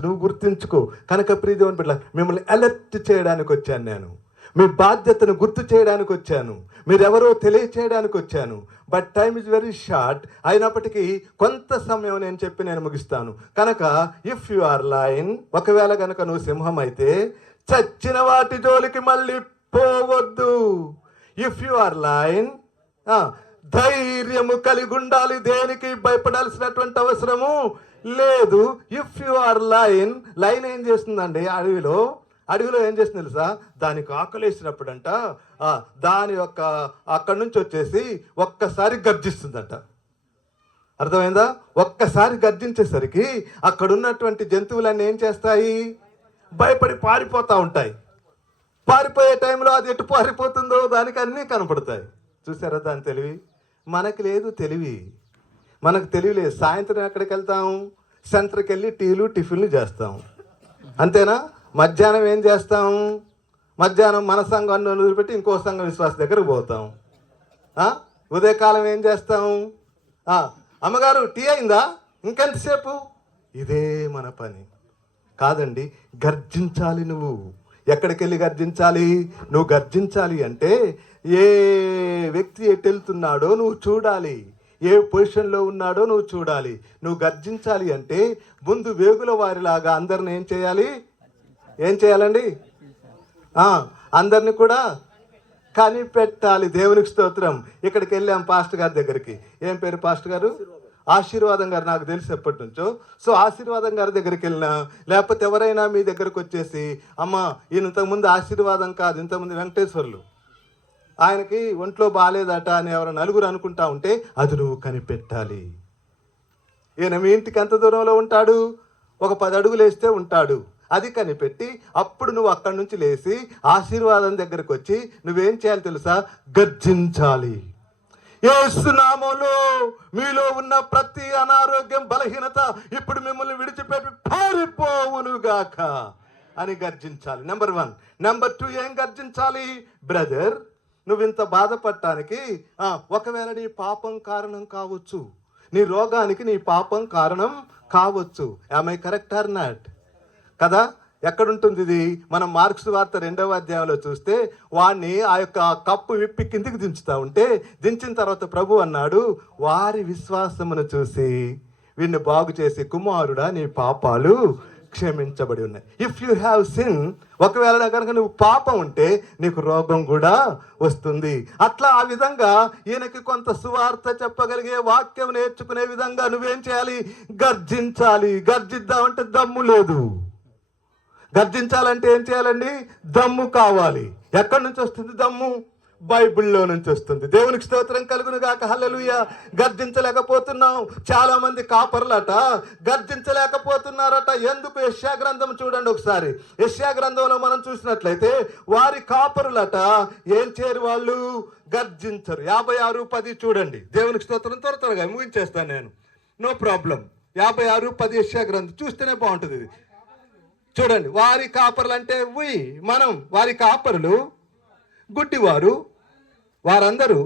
నువ్వు గుర్తించుకో. కనుక ప్రియదేవుని బిడ్డ, మిమ్మల్ని అలర్ట్ చేయడానికి వచ్చాను నేను, మీ బాధ్యతను గుర్తు చేయడానికి వచ్చాను, మీరెవరో తెలియచేయడానికి వచ్చాను. But time is very short. అయినప్పటికీ కొంత సమయం నేను ముగిస్తాను. కనుక ఇఫ్ యు ఆర్ లయన్, ఒకవేళ కనుక నువ్వు సింహం అయితే చచ్చిన వాటి జోలికి మళ్ళీ పోవద్దు. ఇఫ్ యు ఆర్ లయన్, ధైర్యము కలిగి ఉండాలి. దేనికి భయపడాల్సినటువంటి అవసరము లేదు. ఇఫ్ యు ఆర్ లైన్ ఏం చేస్తుందండి? అడవిలో ఏం చేస్తుంది తెలుసా? దానికి ఆకలేసినప్పుడంట దాని యొక్క అక్కడి నుంచి వచ్చేసి ఒక్కసారి గర్జిస్తుందంట. అర్థమైందా? ఒక్కసారి గర్జించేసరికి అక్కడ ఉన్నటువంటి జంతువులన్నీ ఏం చేస్తాయి? భయపడి పారిపోతూ ఉంటాయి. పారిపోయే టైంలో అది ఎటు పారిపోతుందో దానికి అన్నీ కనపడతాయి. చూసారా దాని తెలివి? మనకు లేదు తెలివి. మనకు తెలివి లేదు. సాయంత్రం ఎక్కడికి వెళ్తాం? సెంటర్కి వెళ్ళి టీలు టిఫిన్లు చేస్తాం, అంతేనా? మధ్యాహ్నం ఏం చేస్తాం? మధ్యాహ్నం మన సంఘం వదిలిపెట్టి ఇంకో సంఘం విశ్వాస దగ్గరకు పోతాం. ఉదయకాలం ఏం చేస్తాం? అమ్మగారు టీ అయిందా? ఇంకెంతసేపు? ఇదే మన పని కాదండి. గర్జించాలి. నువ్వు ఎక్కడికి వెళ్ళి గర్జించాలి? నువ్వు గర్జించాలి అంటే ఏ వ్యక్తి ఎటు వెళ్తున్నాడో నువ్వు చూడాలి, ఏ పొజిషన్లో ఉన్నాడో నువ్వు చూడాలి. నువ్వు గర్జించాలి అంటే ముందు వేగుల వారిలాగా అందరిని ఏం చేయాలండి? అందరిని కూడా కనిపెట్టాలి. దేవునికి స్తోత్రం. ఇక్కడికి వెళ్ళాం పాస్టర్ గారి దగ్గరికి. ఏం పేరు పాస్టర్ గారు? ఆశీర్వాదం గారు. నాకు తెలిసి ఎప్పటి నుంచో. సో ఆశీర్వాదం గారి దగ్గరికి వెళ్ళినా, లేకపోతే ఎవరైనా మీ దగ్గరకు వచ్చేసి, అమ్మ ఈయన ఇంతకుముందు ఆశీర్వాదం కాదు, ఇంతకుముందు వెంకటేశ్వర్లు, ఆయనకి ఒంట్లో బాగాలేదట అని ఎవరు నలుగురు అనుకుంటా ఉంటే అది నువ్వు కనిపెట్టాలి. ఈయన మీ ఇంటికి ఎంత దూరంలో ఉంటాడు? ఒక 10 అడుగులు వేస్తే ఉంటాడు. అది కనిపెట్టి అప్పుడు నువ్వు అక్కడి నుంచి లేచి ఆశీర్వాదం దగ్గరకు వచ్చి నువ్వేం చేయాలి తెలుసా? గర్జించాలి. యేసు నామములో మీలో ఉన్న ప్రతి అనారోగ్యం, బలహీనత ఇప్పుడు మిమ్మల్ని విడిచిపెట్టి పారిపోవునుగాక అని గర్జించాలి. నెంబర్ 1. నెంబర్ 2 ఏం గర్జించాలి? బ్రదర్, నువ్వు ఇంత బాధపడటానికి ఒకవేళ నీ పాపం కారణం కావచ్చు, నీ రోగానికి నీ పాపం కారణం కావచ్చు. Am I correct or not? కదా? ఎక్కడుంటుంది ఇది? మనం మార్క్స్ వార్త 2వ అధ్యాయంలో చూస్తే వాడిని ఆ యొక్క కప్పు విప్పి కిందికి దించుతా ఉంటే, దించిన తర్వాత ప్రభు అన్నాడు, వారి విశ్వాసమును చూసి వీడిని బాగు చేసి, కుమారుడా నీ పాపాలు క్షమించబడి ఉన్నాయి. ఇఫ్ యు హ్యావ్ సిన్, ఒకవేళ కనుక నువ్వు పాపం ఉంటే నీకు రోగం కూడా వస్తుంది. అట్లా ఆ విధంగా ఈయనకి కొంత సువార్త చెప్పగలిగే వాక్యం నేర్చుకునే విధంగా నువ్వేం చేయాలి? గర్జించాలి. గర్జిద్దామంటే దమ్ము లేదు. గర్జించాలంటే ఏం చేయాలండి? దమ్ము కావాలి. ఎక్కడి నుంచి వస్తుంది దమ్ము? బైబిల్లో నుంచి వస్తుంది. దేవునికి స్తోత్రం కలుగును గాక. హల్లెలూయా. గర్జించలేకపోతున్నాం. చాలా మంది కాపర్లట గర్జించలేకపోతున్నారట. ఎందుకు? యెషయా గ్రంథం చూడండి ఒకసారి. యెషయా గ్రంథంలో మనం చూసినట్లయితే వారి కాపరులట ఏం చేయరు? వాళ్ళు గర్జించరు. 56:10 చూడండి. దేవునికి స్తోత్రం. త్వరగా ముగించేస్తాను నేను, నో ప్రాబ్లం. 56:10 యెషయా గ్రంథం చూస్తేనే బాగుంటుంది ఇది. చూడండి. వారి కాపరులు అంటే మనం. వారి కాపరులు గుడ్డివారు, వారందరూ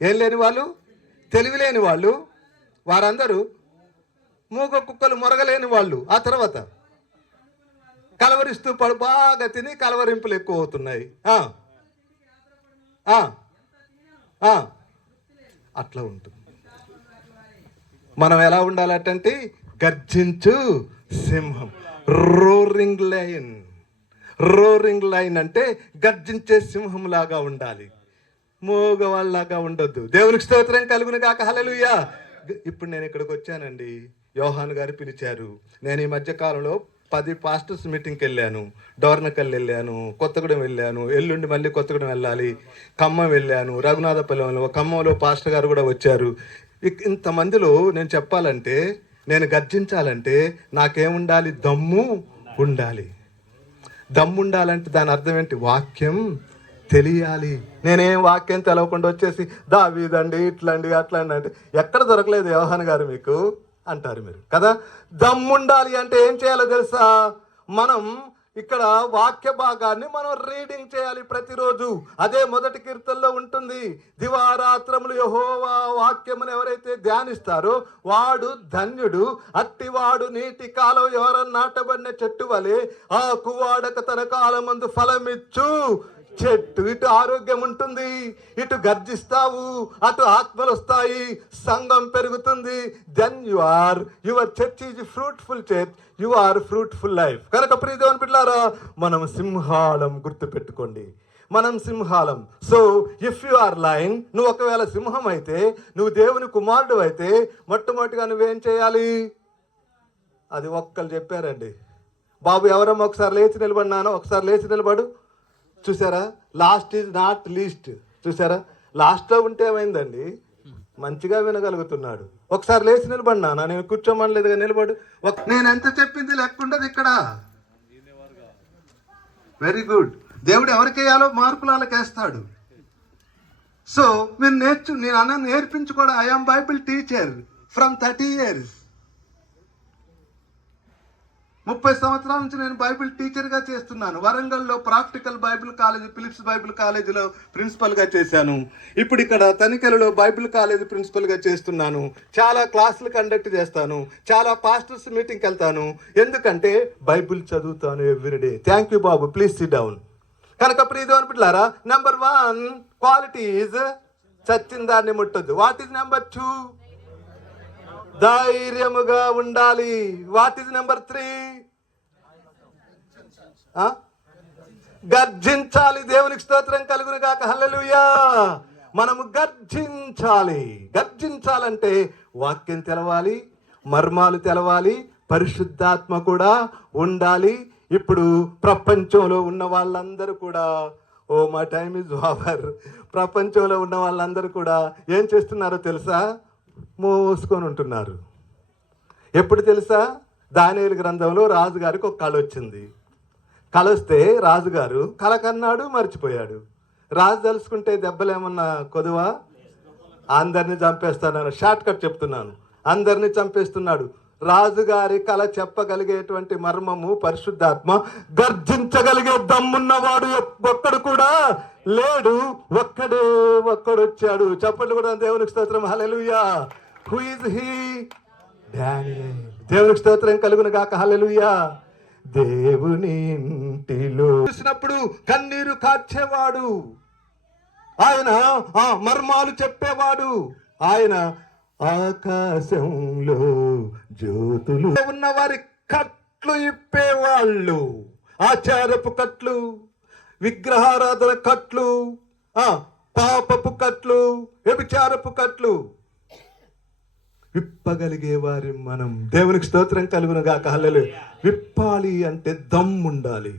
ఏం లేని వాళ్ళు, తెలివి లేని వాళ్ళు, వారందరూ మూగ కుక్కలు మొరగలేని వాళ్ళు. ఆ తర్వాత కలవరిస్తూ బాగా తిని కలవరింపులు ఎక్కువ అవుతున్నాయి. అట్లా ఉంటుంది. మనం ఎలా ఉండాలంటే గర్జించు సింహం, రోరింగ్ లైన్ అంటే గర్జించే సింహం లాగా ఉండాలి, మోగవాళ్ళలాగా ఉండొద్దు. దేవునికి స్తోత్రం కలుగును గాక. హల్లెలూయా. ఇప్పుడు నేను ఇక్కడికి వచ్చానండి, యోహాన్ గారు పిలిచారు. నేను ఈ మధ్యకాలంలో 10 పాస్టర్స్ మీటింగ్కి వెళ్ళాను. డోర్నకల్ వెళ్ళాను, కొత్తగూడెం వెళ్ళాను, ఎల్లుండి మళ్ళీ కొత్తగూడెం వెళ్ళాలి, ఖమ్మం వెళ్ళాను, రఘునాథపల్లి, ఖమ్మంలో పాస్టర్ గారు కూడా వచ్చారు. ఇంతమందిలో నేను చెప్పాలంటే, నేను గర్జించాలంటే నాకేముండాలి? దమ్ము ఉండాలి. దమ్ము ఉండాలంటే దాని అర్థం ఏంటి? వాక్యం తెలియాలి. నేనేం వాక్యం తెలవకుండా వచ్చేసి దావీదండి ఇట్లండి అట్లండి అంటే ఎక్కడ దొరకలేదు యోహాన్ గారు మీకు అంటారు మీరు కదా. దమ్ముండాలి అంటే ఏం చేయాలో తెలుసా? మనం ఇక్కడ వాక్య భాగాన్ని మనం రీడింగ్ చేయాలి ప్రతిరోజు. అదే 1 కీర్తనలో ఉంటుంది. దివారాత్రములు యెహోవా వాక్యమును ఎవరైతే ధ్యానిస్తారో వాడు ధన్యుడు, అట్టివాడు నీటి కాలం ఎవరన్నా నాటబడిన చెట్టు వలె ఆకు వాడక తన కాలమందు ఫలమిచ్చు చెట్టు. ఇటు ఆరోగ్యం ఉంటుంది, ఇటు గర్జిస్తావు, అటు ఆత్మలు వస్తాయి, సంఘం పెరుగుతుంది. Then your church is fruitful church, you are fruitful life. కనుక ప్రియ దేవుని బిడ్డలారా, మనం సింహాలం గుర్తు పెట్టుకోండి. మనం సింహాలం. So if you are lion, నువ్వు ఒకవేళ సింహం అయితే, నువ్వు దేవుని కుమారుడు అయితే, మొట్టమొదటిగా నువ్వేం చేయాలి? అది ఒక్కరు చెప్పారండి. బాబు ఎవరమ్మా ఒకసారి లేచి నిలబడినానో, ఒకసారి లేచి నిలబడు. చూసారా, లాస్ట్ ఈజ్ నాట్ లీస్ట్. చూసారా, లాస్ట్లో ఉంటే ఏమైందండి, మంచిగా వినగలుగుతున్నాడు. ఒకసారి లేచి నిలబడినానా, నేను కూర్చోమనలేదుగా, నిలబడు. నేను ఎంత చెప్పింది లెక్కుండదు ఇక్కడ. Very good. దేవుడు ఎవరికేయాలో మార్పులు వాళ్ళకేస్తాడు. సో మీరు నేను అన్న నేర్పించుకోవడం. I'm Bible teacher from 30 years. 30 సంవత్సరాల నుంచి నేను బైబిల్ టీచర్గా చేస్తున్నాను. వరంగల్లో practical Bible college, Philips Bible కాలేజీలో ప్రిన్సిపల్గా చేశాను. ఇప్పుడు ఇక్కడ తనికెలలో బైబిల్ కాలేజ్ ప్రిన్సిపల్గా చేస్తున్నాను. చాలా క్లాసులు కండక్ట్ చేస్తాను, చాలా పాస్టర్స్ మీటింగ్కి వెళ్తాను. ఎందుకంటే బైబిల్ చదువుతాను everyday. Thank you Babu, please SIT down. కనుక ప్రియదేవుని బిడ్డలారా, నెంబర్ 1 క్వాలిటీ ఈజ్ చచ్చిన దాన్ని ముట్టొద్దు. What is number 2? ధైర్యముగా ఉండాలి. What is number 3? గర్జించాలి. దేవునికి స్తోత్రం కలుగును గాక. హల్లెలూయా. మనము గర్జించాలి. గర్జించాలంటే వాక్యం తెలవాలి, మర్మాలు తెలవాలి, పరిశుద్ధాత్మ కూడా ఉండాలి. ఇప్పుడు ప్రపంచంలో ఉన్న వాళ్ళందరూ కూడా, oh my time is over, ప్రపంచంలో ఉన్న వాళ్ళందరూ కూడా ఏం చేస్తున్నారో తెలుసా? మోసుకొని ఉంటున్నారు. ఎప్పుడు తెలుసా? దానియేలు గ్రంథంలో రాజుగారికి ఒక కళ వచ్చింది. కళ వస్తే రాజుగారు కళ కన్నాడు, మర్చిపోయాడు. రాజు తలుసుకుంటే దెబ్బలేమన్నా కొదువా? అందరినీ చంపేస్తాను. షార్ట్ కట్ చెప్తున్నాను, అందరినీ చంపేస్తున్నాడు. రాజుగారి కళ చెప్పగలిగేటువంటి మర్మము పరిశుద్ధాత్మ. గర్జించగలిగే దమ్మున్నవాడు ఒక్కడు కూడా లేడు. ఒక్కడొచ్చాడు. చెప్పండి కూడా దేవునికి స్తోత్రం. హల్లెలూయా. Who is he? డానియేల్. దేవునికి స్తోత్రం కలుగును గాక. హల్లెలూయా. దేవుని ఇంటిలో చూసినప్పుడు కన్నీరు కార్చేవాడు ఆయన, మర్మాలు చెప్పేవాడు ఆయన. ఆకాశంలో జ్యోతులు ఉన్న వారి కట్లు ఇప్పేవాళ్ళు. ఆచారపు కట్లు, విగ్రహారాధన కట్లు, పాపపు కట్లు, వ్యభిచారపు కట్లు విప్పగలిగే వారి మనం. దేవునికి స్తోత్రం కలుగును గాక. హల్లెలూయా. విప్పాలి అంటే దమ్ముండాలి.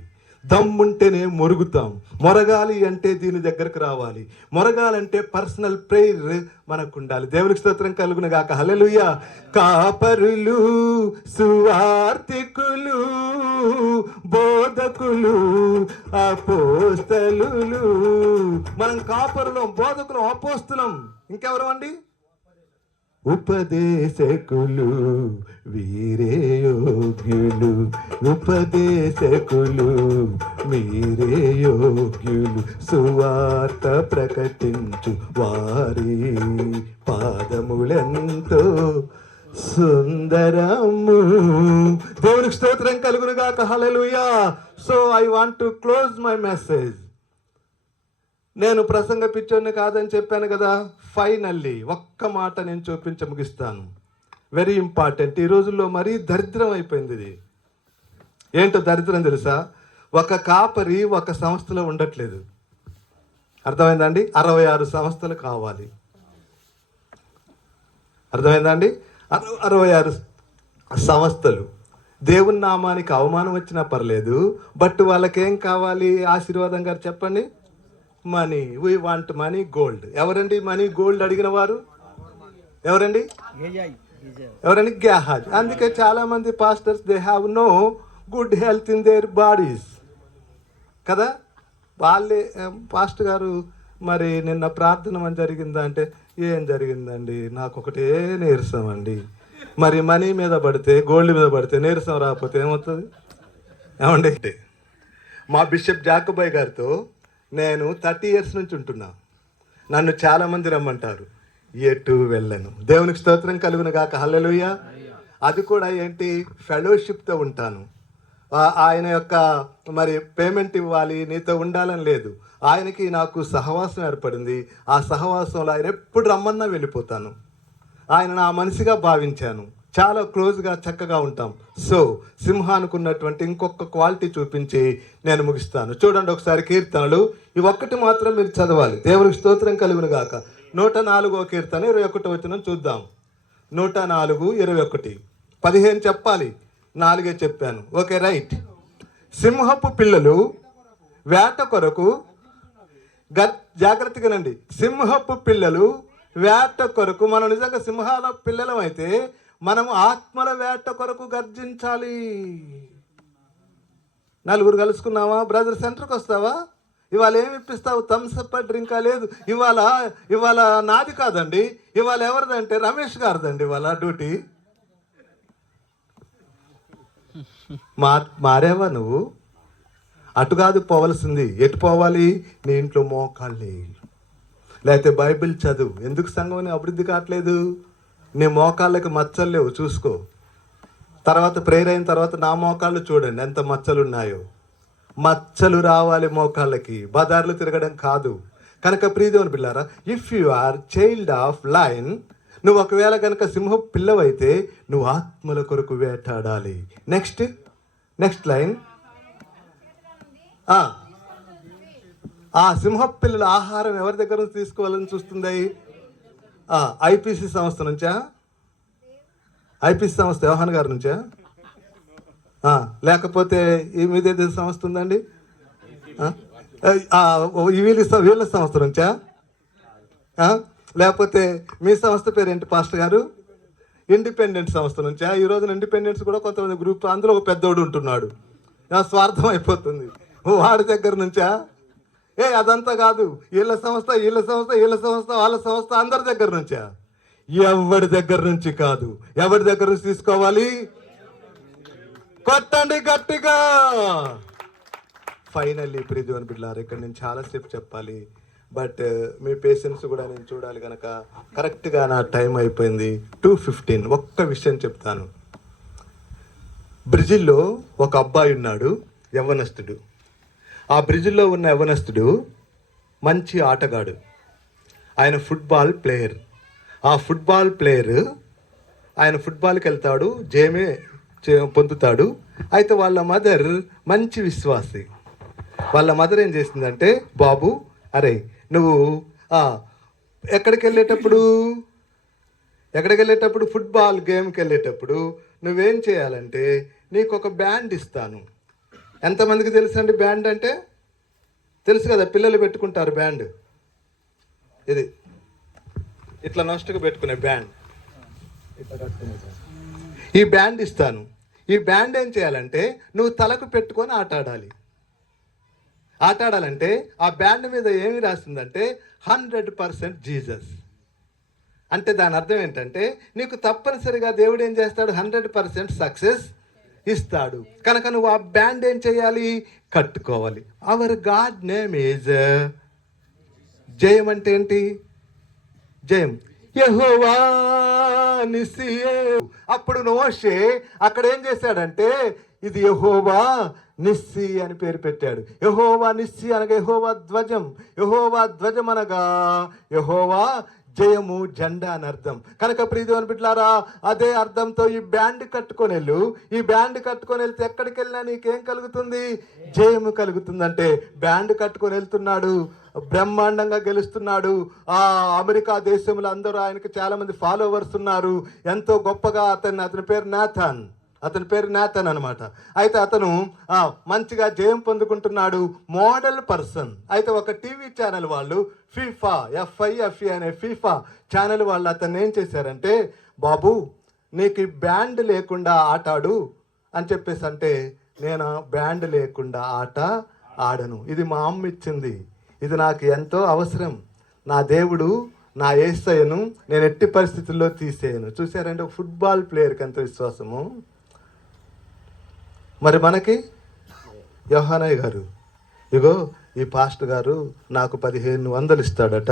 దమ్ముంటేనే మొరుగుతాం. మొరగాలి అంటే దీని దగ్గరకు రావాలి. మొరగాలంటే పర్సనల్ ప్రేయర్ మనకు ఉండాలి. దేవునికి స్తోత్రం కలుగును గాక. హల్లెలూయా. కాపరులు, సువార్తికులు, బోధకులు, అపోస్తలులు. మనం కాపరులం, బోధకులం, అపోస్తలం. ఇంకెవరు అండి? ఉపదేశకులు, వీరే యోగ్యులు. ఉపదేశకులు, మీరే యోగ్యులు. సువార్త ప్రకటించు వారి పాదములెంతో సుందరము. దేవునికి స్తోత్రం కలుగును గాక. హల్లెలూయా. So I want to close my message. నేను ప్రసంగ పిచ్చోని కాదని చెప్పాను కదా. ఫైనల్లీ ఒక్క మాట నేను చూపించి ముగిస్తాను. Very important. ఈ రోజుల్లో మరీ దరిద్రం అయిపోయింది ఇది. ఏంటో దరిద్రం తెలుసా? ఒక కాపరి ఒక సంస్థలో ఉండట్లేదు. అర్థమైందండి? 66 సంస్థలు కావాలి. అర్థమైందండి? 66 సంస్థలు. దేవుని నామానికి అవమానం వచ్చినా పర్లేదు, బట్ వాళ్ళకేం కావాలి? ఆశీర్వాదం గారు చెప్పండి. Money. We want money, gold. ఎవరండి మనీ గోల్డ్ అడిగిన వారు? ఎవరండి? గేహాజ్. అందుకే చాలా మంది pastors they have no good health in their bodies కదా. వాళ్ళే పాస్టర్ గారు మరి నిన్న ప్రార్థన జరిగిందా అంటే, ఏం జరిగిందండి, నాకు ఒకటే నీరసం అండి. మరి మనీ మీద పడితే, గోల్డ్ మీద పడితే నీరసం రాకపోతే ఏమవుతుంది? ఏమండి, మా బిషప్ జాకబాయ్ గారితో నేను 30 years నుంచి ఉంటున్నా. నన్ను చాలామంది రమ్మంటారు, ఎటు వెళ్ళను. దేవునికి స్తోత్రం కలుగును గాక. హల్లెలూయా. అది కూడా ఏంటి? ఫెలోషిప్తో ఉంటాను. ఆయన యొక్క మరి పేమెంట్ ఇవ్వాలి, నీతో ఉండాలని లేదు. ఆయనకి నాకు సహవాసం ఏర్పడింది. ఆ సహవాసంలో ఆయన ఎప్పుడు రమ్మన్నా వెళ్ళిపోతాను. ఆయన నా మనిషిగా భావించాను. చాలా క్లోజ్గా చక్కగా ఉంటాం. సో సింహానికి ఉన్నటువంటి ఇంకొక క్వాలిటీ చూపించి నేను ముగిస్తాను. చూడండి ఒకసారి కీర్తనలు, ఈ ఒక్కటి మాత్రం మీరు చదవాలి. దేవునికి స్తోత్రం కలుగును గాక. 104వ కీర్తన 21వ వచనం చూద్దాం. 104:21. 15 చెప్పాలి, 4 చెప్పాను. Okay, right. సింహపు పిల్లలు వేట కొరకు జాగ్రత్తగానండి. సింహపు పిల్లలు వేట కొరకు, మనం నిజంగా సింహాల పిల్లలం అయితే మనం ఆత్మల వేట కొరకు గర్జించాలి. నలుగురు కలుసుకున్నావా, బ్రదర్ సెంటర్కి వస్తావా, ఇవాళ ఏమి ఇప్పిస్తావు, థమ్స్అప్ డ్రింకా? లేదు, ఇవాళ నాది కాదండి, ఇవాళ ఎవరిదంటే రమేష్ గారిదండి ఇవాళ డ్యూటీ. మారేవా నువ్వు? అటు కాదు పోవలసింది, ఎటు పోవాలి? నీ ఇంట్లో మోకాళ్ళు లేకపోతే బైబిల్ చదువు. ఎందుకు సంఘం అభివృద్ధి కావట్లేదు? నీ మోకాళ్ళకి మచ్చలు లేవు, చూసుకో. తర్వాత ప్రేయర్ అయిన తర్వాత నా మోకాళ్ళు చూడండి ఎంత మచ్చలు ఉన్నాయో. మచ్చలు రావాలి మోకాళ్ళకి, బజార్లు తిరగడం కాదు. కనుక ప్రియదేవుని పిల్లారా, if you are child of lion, నువ్వు ఒకవేళ కనుక సింహ పిల్లవైతే నువ్వు ఆత్మల కొరకు వేటాడాలి. Next line. ఆ సింహ పిల్లల ఆహారం ఎవరి దగ్గర నుంచి తీసుకోవాలని చూస్తుంది? ఐపీసీ సంస్థ నుంచా? ఐపీసీ సంస్థ యోహాన్ గారి నుంచా? లేకపోతే ఈ మీదేదో సంస్థ ఉందండి, వీళ్ళ సంస్థ నుంచా? లేకపోతే మీ సంస్థ పేరేంటి పాస్టర్ గారు? ఇండిపెండెంట్ సంస్థ నుంచా? ఈ రోజున ఇండిపెండెన్స్ కూడా కొంతమంది గ్రూప్, అందులో ఒక పెద్దోడు ఉంటున్నాడు, స్వార్థం అయిపోతుంది, వాడి దగ్గర నుంచా? అదంతా కాదు, వీళ్ళ సంస్థ వాళ్ళ సంస్థ అందరి దగ్గర నుంచా? ఎవరి దగ్గర నుంచి కాదు. ఎవరి దగ్గర నుంచి తీసుకోవాలి? కొట్టండి గట్టిగా. ఫైనల్లీ ప్రియదేవుని బిడ్డలారా, ఇక్కడ నేను చాలాసేపు చెప్పాలి, బట్ మీ పేషెన్స్ కూడా నేను చూడాలి కనుక కరెక్ట్గా నా టైం అయిపోయింది. 2:15. ఒక్క విషయం చెప్తాను. బ్రెజిల్లో ఒక అబ్బాయి ఉన్నాడు, యవ్వనస్తుడు. ఆ బ్రెజిల్లో ఉన్న యవ్వనస్తుడు మంచి ఆటగాడు. ఆయన ఫుట్బాల్ ప్లేయర్. ఆ ఫుట్బాల్ ప్లేయర్ ఆయన ఫుట్బాల్కి వెళ్తాడు, జయమే పొందుతాడు. అయితే వాళ్ళ మదర్ మంచి విశ్వాసి. వాళ్ళ మదర్ ఏం చేసిందంటే, బాబు అరే నువ్వు ఎక్కడికి వెళ్ళేటప్పుడు ఫుట్బాల్ గేమ్కి వెళ్ళేటప్పుడు నువ్వేం చేయాలంటే, నీకు ఒక బ్యాండ్ ఇస్తాను. ఎంతమందికి తెలుసు అండి బ్యాండ్ అంటే? తెలుసు కదా, పిల్లలు పెట్టుకుంటారు బ్యాండ్. ఇది ఇట్లా నష్టకు పెట్టుకునే బ్యాండ్, ఈ బ్యాండ్ ఇస్తాను. ఈ బ్యాండ్ ఏం చేయాలంటే, నువ్వు తలకు పెట్టుకొని ఆటాడాలంటే ఆ బ్యాండ్ మీద ఏమి రాసిందంటే 100% జీసస్. అంటే దాని అర్థం ఏంటంటే, నీకు తప్పనిసరిగా దేవుడు ఏం చేస్తాడు? 100% సక్సెస్ ఇస్తాడు. కనుక నువ్వు ఆ బ్యాండ్ ఏం చేయాలి? కట్టుకోవాలి. అవర్ గాడ్ నేమ్ ఈజ్ జయం. అంటే ఏంటి జయం? యెహోవా నిస్సీ. అప్పుడు మోషే అక్కడ ఏం చేశాడంటే, ఇది యెహోవా నిస్సీ అని పేరు పెట్టాడు. యెహోవా నిస్సీ అనగా యెహోవా ధ్వజం. యెహోవా ధ్వజం అనగా యెహోవా జయము, జెండా అని అర్థం. కనుక ప్రియదేవుని బిడ్డలారా, అదే అర్థంతో ఈ బ్యాండ్ కట్టుకొని వెళ్ళు. ఈ బ్యాండ్ కట్టుకొని వెళ్తే ఎక్కడికి వెళ్ళినా నీకేం కలుగుతుంది? జయము కలుగుతుంది. అంటే బ్యాండ్ కట్టుకొని వెళ్తున్నాడు, బ్రహ్మాండంగా గెలుస్తున్నాడు. అమెరికా దేశంలో అందరూ ఆయనకి చాలా మంది ఫాలోవర్స్ ఉన్నారు. ఎంతో గొప్పగా అతని పేరు నాథన్ అనమాట. అయితే అతను మంచిగా జయం పొందుకుంటున్నాడు, మోడల్ పర్సన్. అయితే ఒక టీవీ ఛానల్ వాళ్ళు FIFA అనే FIFA ఛానల్ వాళ్ళు అతన్ని ఏం చేశారంటే, బాబు నీకు బ్యాండ్ లేకుండా ఆటాడు అని చెప్పేసి అంటే, నేను బ్యాండ్ లేకుండా ఆట ఆడను, ఇది మా అమ్మ ఇచ్చింది, ఇది నాకు ఎంతో అవసరం, నా దేవుడు నా యేసయ్యను నేను ఎట్టి పరిస్థితుల్లో తీసేయను. చూసారంటే ఫుట్బాల్ ప్లేయర్కి ఎంత విశ్వాసము. మరి మనకి యోహానయ్య గారు, ఇగో ఈ పాస్టర్ గారు నాకు 1500 ఇస్తాడట,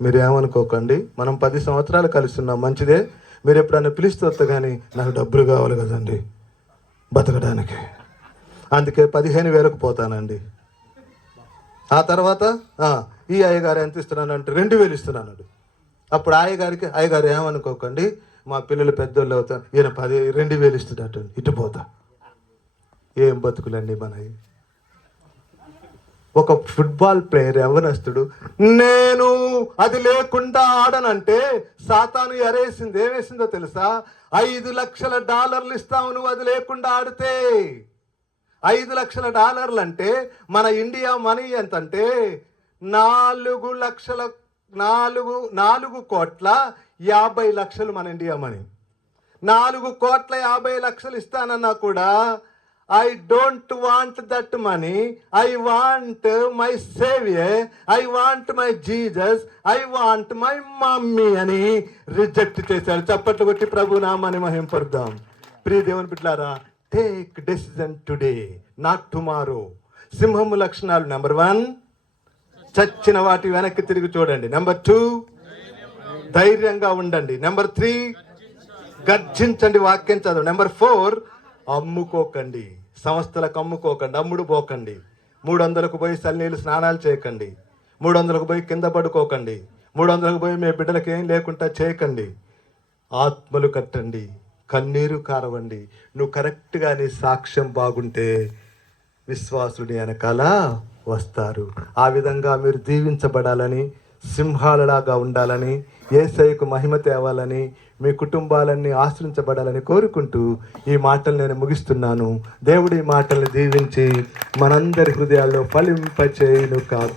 మీరు ఏమనుకోకండి, మనం 10 సంవత్సరాలు కలిసి ఉన్నాం, మంచిదే, మీరు ఎప్పుడన్నా పిలిస్తే వస్తా, కానీ నాకు డబ్బులు కావాలి కదండి బతకడానికి, అందుకే 15,000కు పోతానండి. ఆ తర్వాత ఈ అయ్యగారు ఎంత ఇస్తున్నానంటే 2,000 ఇస్తున్నాడు. అప్పుడు అయ్యగారు ఏమనుకోకండి, మా పిల్లలు పెద్దోళ్ళు అవుతారు, ఈయన 2,000 ఇస్తున్నట్టు ఇటు పోతా. ఏం బతుకులండి మనవి. ఒక ఫుట్బాల్ ప్లేయర్ యవ్వనస్తుడు, నేను అది లేకుండా ఆడనంటే సాతాను ఏమేసిందో తెలుసా? $5,00,000 ఇస్తావు నువ్వు అది లేకుండా ఆడితే. $5,00,000 అంటే మన ఇండియా మనీ ఎంతంటే 4,50,00,000 మన ఇండియా మనీ. 4,50,00,000 ఇస్తానన్నా కూడా I don't want that money. I want my savior. I want my Jesus. I want my mommy అని రిజెక్ట్ చేశాడు. చప్పట్లు కొట్టి ప్రభు నామాన్ని మహింపరుద్దాం. ప్రియ దేవుని బిడ్డలారా, take decision today, not tomorrow. సింహము లక్షణాలు: నెంబర్ 1, చచ్చిన వాటి వెనక్కి తిరిగి చూడండి. నెంబర్ 2, ధైర్యంగా ఉండండి. నెంబర్ 3, గర్జించండి, వాక్యం చదవండి. నెంబర్ 4, అమ్ముకోకండి, సంస్థలకు అమ్ముకోకండి, అమ్ముడు పోకండి. 300కు పోయి చల్లనీళ్ళు స్నానాలు చేయకండి. 300కు పోయి కింద పడుకోకండి. 300కు పోయి మీ బిడ్డలకి ఏం లేకుండా చేయకండి. ఆత్మలు కట్టండి, కన్నీరు కారవండి. నువ్వు కరెక్ట్గా నీ సాక్ష్యం బాగుంటే విశ్వాసుడి వెనకాల వస్తారు. ఆ విధంగా మీరు దీవించబడాలని, సింహాలలాగా ఉండాలని, యేసయ్యకు మహిమ తేవాలని, మీ కుటుంబాలన్నీ ఆశ్రయించబడాలని కోరుకుంటూ ఈ మాటలు నేను ముగిస్తున్నాను. దేవుడి మాటల్ని దీవించి మనందరి హృదయాల్లో ఫలింపచేయును కాక.